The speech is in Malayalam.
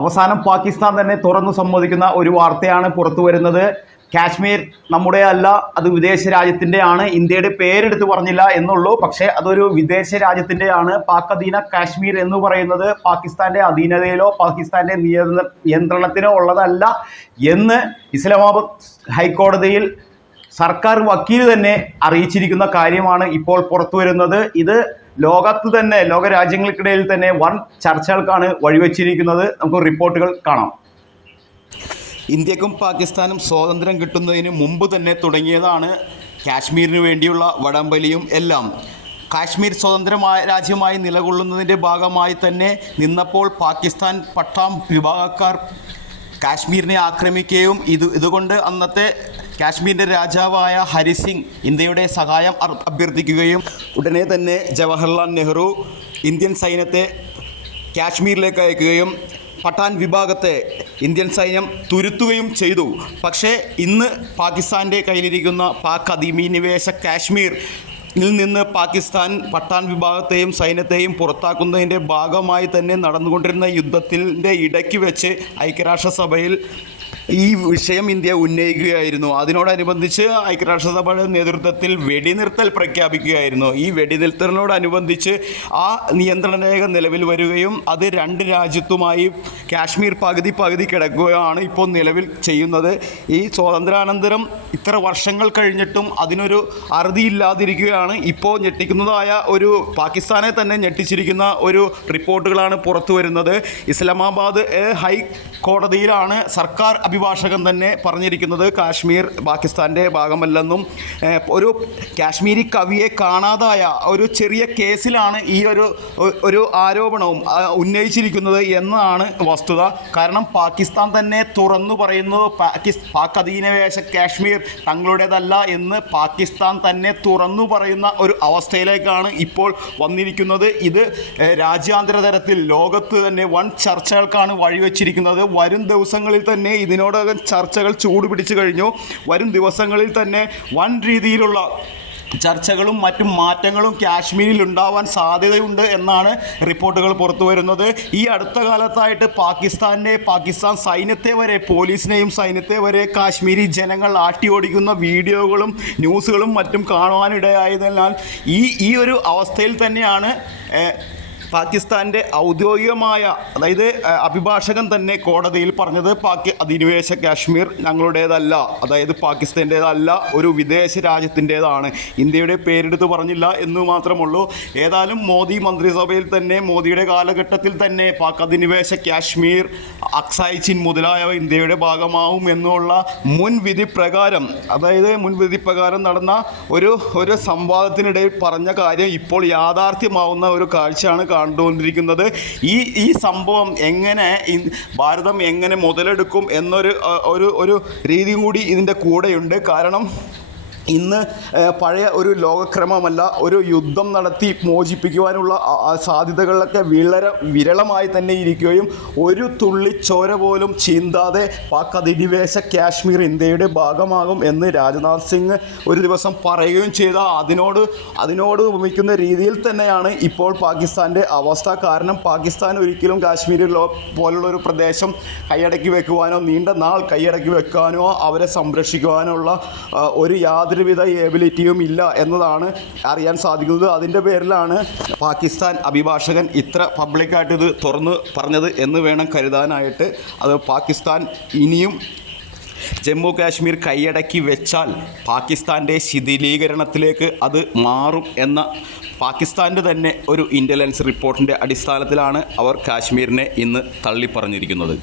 അവസാനം പാകിസ്ഥാൻ തന്നെ തുറന്നു സമ്മതിക്കുന്ന ഒരു വാർത്തയാണ് പുറത്തു വരുന്നത്. കാശ്മീർ നമ്മുടെ അല്ല അത് വിദേശ രാജ്യത്തിന്റെ ആണ് ഇന്ത്യയുടെ പേരെടുത്ത് പറഞ്ഞില്ല എന്നുള്ളൂ. പക്ഷേ അതൊരു വിദേശ രാജ്യത്തിന്റെ ആണ് പാക് അധീന കാശ്മീർ എന്ന് പറയുന്നത് പാകിസ്ഥാന്റെ അധീനതയിലോ പാകിസ്ഥാന്റെ നിയന്ത്ര നിയന്ത്രണത്തിനോ ഉള്ളതല്ല എന്ന് ഇസ്ലാമാബാദ് ഹൈക്കോടതിയിൽ സർക്കാർ വക്കീൽ തന്നെ അറിയിച്ചിരിക്കുന്ന കാര്യമാണ് ഇപ്പോൾ പുറത്തു വരുന്നത്. ഇത് ലോകത്ത് തന്നെ ലോക രാജ്യങ്ങൾക്കിടയിൽ തന്നെ വൻ ചർച്ചകൾക്കാണ് വഴിവെച്ചിരിക്കുന്നത്. നമുക്ക് റിപ്പോർട്ടുകൾ കാണാം. ഇന്ത്യക്കും പാകിസ്ഥാനും സ്വാതന്ത്ര്യം കിട്ടുന്നതിന് മുമ്പ് തന്നെ തുടങ്ങിയതാണ് കാശ്മീരിന് വേണ്ടിയുള്ള വടംവലിയും എല്ലാം. കാശ്മീർ സ്വതന്ത്രമായ രാജ്യമായി നിലകൊള്ളുന്നതിന്റെ ഭാഗമായി തന്നെ നിന്നപ്പോൾ പാകിസ്ഥാൻ പട്ടാം വിഭാഗക്കാർ കാശ്മീരിനെ ആക്രമിക്കുകയും ഇത് ഇതുകൊണ്ട് അന്നത്തെ കാശ്മീരിന്റെ രാജാവായ ഹരിസിംഗ് ഇന്ത്യയുടെ സഹായം അഭ്യർത്ഥിക്കുകയും ഉടനെ തന്നെ ജവഹർലാൽ നെഹ്റു ഇന്ത്യൻ സൈന്യത്തെ കാശ്മീരിലേക്ക് അയക്കുകയും പട്ടാൻ വിഭാഗത്തെ ഇന്ത്യൻ സൈന്യം തുരുത്തുകയും ചെയ്തു. പക്ഷേ ഇന്ന് പാകിസ്ഥാന്റെ കയ്യിലിരിക്കുന്ന പാക് അധിനിവേശ കാശ്മീർ നിന്ന് പാകിസ്ഥാൻ പട്ടാൻ വിഭാഗത്തെയും സൈന്യത്തെയും പുറത്താക്കുന്നതിന്റെ ഭാഗമായി തന്നെ നടന്നുകൊണ്ടിരുന്ന യുദ്ധത്തിന്റെ ഇടയ്ക്ക് വെച്ച് ഐക്യരാഷ്ട്രസഭയിൽ ഈ വിഷയം ഇന്ത്യ ഉന്നയിക്കുകയായിരുന്നു. അതിനോടനുബന്ധിച്ച് ഐക്യരാഷ്ട്രസഭയുടെ നേതൃത്വത്തിൽ വെടിനിർത്തൽ പ്രഖ്യാപിക്കുകയായിരുന്നു. ഈ വെടിനിർത്തലിനോടനുബന്ധിച്ച് ആ നിയന്ത്രണ രേഖ നിലവിൽ വരികയും അത് രണ്ട് രാജ്യത്തുമായി കാശ്മീർ പകുതി പകുതി കിടക്കുകയാണ് ഇപ്പോൾ നിലവിൽ ചെയ്യുന്നത്. ഈ സ്വാതന്ത്ര്യാനന്തരം ഇത്ര വർഷങ്ങൾ കഴിഞ്ഞിട്ടും അതിനൊരു അറുതിയില്ലാതിരിക്കുകയാണ് ഇപ്പോൾ ഞെട്ടിക്കുന്നതായ ഒരു പാകിസ്ഥാനെ തന്നെ ഞെട്ടിച്ചിരിക്കുന്ന ഒരു റിപ്പോർട്ടുകളാണ് പുറത്തു വരുന്നത് ഇസ്ലാമാബാദ് ഹൈ കോടതിയിലാണ് സർക്കാർ അഭിഭാഷകൻ തന്നെ പറഞ്ഞിരിക്കുന്നത് കാശ്മീർ പാകിസ്ഥാന്റെ ഭാഗമല്ലെന്നും ഒരു കാശ്മീരി കവിയെ കാണാതായ ഒരു ചെറിയ കേസിലാണ് ഈ ഒരു ഒരു ആരോപണവും ഉന്നയിച്ചിരിക്കുന്നത് എന്നാണ് വസ്തുത. കാരണം പാകിസ്ഥാൻ തന്നെ തുറന്നു പറയുന്നു പാകിസ് പാക് അധീനവേശ കാശ്മീർ തങ്ങളുടേതല്ല എന്ന് പാകിസ്ഥാൻ തന്നെ തുറന്നു പറയുന്ന ഒരു അവസ്ഥയിലേക്കാണ് ഇപ്പോൾ വന്നിരിക്കുന്നത്. ഇത് രാജ്യാന്തര തലത്തിൽ ലോകത്ത് തന്നെ വൺ ചർച്ചകൾക്കാണ് വഴിവെച്ചിരിക്കുന്നത്. വരും ദിവസങ്ങളിൽ തന്നെ ഇതിനോടകം ചർച്ചകൾ ചൂടുപിടിച്ചു കഴിഞ്ഞു. വരും ദിവസങ്ങളിൽ തന്നെ വൻ രീതിയിലുള്ള ചർച്ചകളും മറ്റും മാറ്റങ്ങളും കാശ്മീരിൽ ഉണ്ടാവാൻ സാധ്യതയുണ്ട് എന്നാണ് റിപ്പോർട്ടുകൾ പുറത്തു വരുന്നത്. ഈ അടുത്ത കാലത്തായിട്ട് പാകിസ്ഥാനെ പാകിസ്ഥാൻ സൈന്യത്തെ വരെ പോലീസിനെയും സൈന്യത്തെ വരെ കാശ്മീരി ജനങ്ങൾ ആട്ടി ഓടിക്കുന്ന വീഡിയോകളും ന്യൂസുകളും മറ്റും കാണുവാനിടയായതിനാൽ ഈ ഈ ഒരു അവസ്ഥയിൽ തന്നെയാണ് പാകിസ്ഥാന്റെ ഔദ്യോഗികമായ അതായത് അഭിഭാഷകൻ തന്നെ കോടതിയിൽ പറഞ്ഞത് പാകി അധിനിവേശ കാശ്മീർ ഞങ്ങളുടേതല്ല അതായത് പാകിസ്ഥാന്റേതല്ല ഒരു വിദേശ രാജ്യത്തിന്റേതാണ് ഇന്ത്യയുടെ പേരെടുത്ത് പറഞ്ഞില്ല എന്ന് മാത്രമുള്ളൂ. ഏതായാലും മോദി മന്ത്രിസഭയിൽ തന്നെ മോദിയുടെ കാലഘട്ടത്തിൽ തന്നെ പാക് അധിനിവേശ കാശ്മീർ അക്സായ് ചിൻ മുതലായവ ഇന്ത്യയുടെ ഭാഗമാവും എന്നുള്ള മുൻവിധി പ്രകാരം അതായത് മുൻവിധി പ്രകാരം നടന്ന ഒരു ഒരു സംവാദത്തിനിടയിൽ പറഞ്ഞ കാര്യം ഇപ്പോൾ യാഥാർത്ഥ്യമാവുന്ന ഒരു കാഴ്ചയാണ് കണ്ടുകൊണ്ടിരിക്കുന്നത്. ഈ ഈ സംഭവം എങ്ങനെ ഭാരതം എങ്ങനെ മുതലെടുക്കും എന്നൊരു ഒരു ഒരു രീതിയും കൂടി ഇതിന്റെ കൂടെയുണ്ട്. കാരണം ഇന്ന് പഴയ ഒരു ലോകക്രമമല്ല ഒരു യുദ്ധം നടത്തി മോചിപ്പിക്കുവാനുള്ള സാധ്യതകളൊക്കെ വിളര വിരളമായി തന്നെ ഇരിക്കുകയും ഒരു തുള്ളി ചോര പോലും ചീന്താതെ പാക് അധിനിവേശ കാശ്മീർ ഇന്ത്യയുടെ ഭാഗമാകും എന്ന് രാജ്നാഥ് സിംഗ് ഒരു ദിവസം പറയുകയും ചെയ്ത. അതിനോട് അതിനോട് ഉപമിക്കുന്ന രീതിയിൽ തന്നെയാണ് ഇപ്പോൾ പാകിസ്ഥാന്റെ അവസ്ഥ. കാരണം പാകിസ്ഥാൻ ഒരിക്കലും കാശ്മീരിലോ പോലുള്ള ഒരു പ്രദേശം കൈയടക്കി വെക്കുവാനോ നീണ്ട നാൾ കൈയടക്കി വെക്കാനോ അവരെ സംരക്ഷിക്കുവാനുള്ള ഒരു ഒരു യാതൊരുവിധ ഏബിലിറ്റിയും ഇല്ല എന്നതാണ് അറിയാൻ സാധിക്കുന്നത്. അതിന്റെ പേരിലാണ് പാകിസ്ഥാൻ അഭിഭാഷകൻ ഇത്ര പബ്ലിക്കായിട്ട് ഇത് തുറന്ന് പറഞ്ഞത് എന്ന് വേണം കരുതാനായിട്ട്. അത് പാകിസ്ഥാൻ ഇനിയും ജമ്മു കാശ്മീർ കൈയടക്കി വെച്ചാൽ പാകിസ്ഥാന്റെ ശിഥിലീകരണത്തിലേക്ക് അത് മാറും എന്ന പാകിസ്ഥാന്റെ തന്നെ ഒരു ഇന്റലിജൻസ് റിപ്പോർട്ടിന്റെ അടിസ്ഥാനത്തിലാണ് അവർ കാശ്മീരിനെ ഇന്ന് തള്ളിപ്പറഞ്ഞിരിക്കുന്നത്.